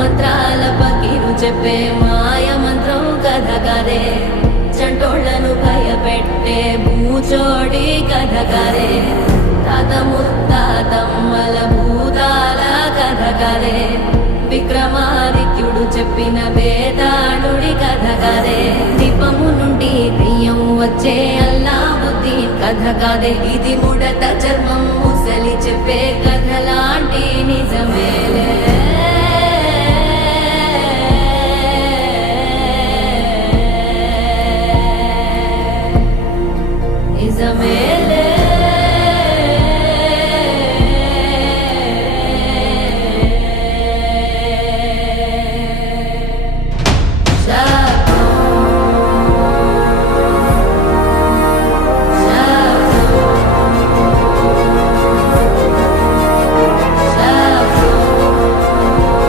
మంత్రాల పకీరు చెప్పే మాయ మంత్రం కథ కదే చంటోళ్లను భయపెట్టే భూచోడి కథ కదే తాత ముత్తాతమ్మల భూతాల కథ కదే విక్రమాదిత్యుడు చెప్పిన వేదాళుడి కథ కదే దీపము నుండి దెయ్యం వచ్చే అల్లావుద్దీన్ కథ కాదే ఇది ముడత చర్మం ముసలి చెప్పే కథ లాంటి నిజమేలే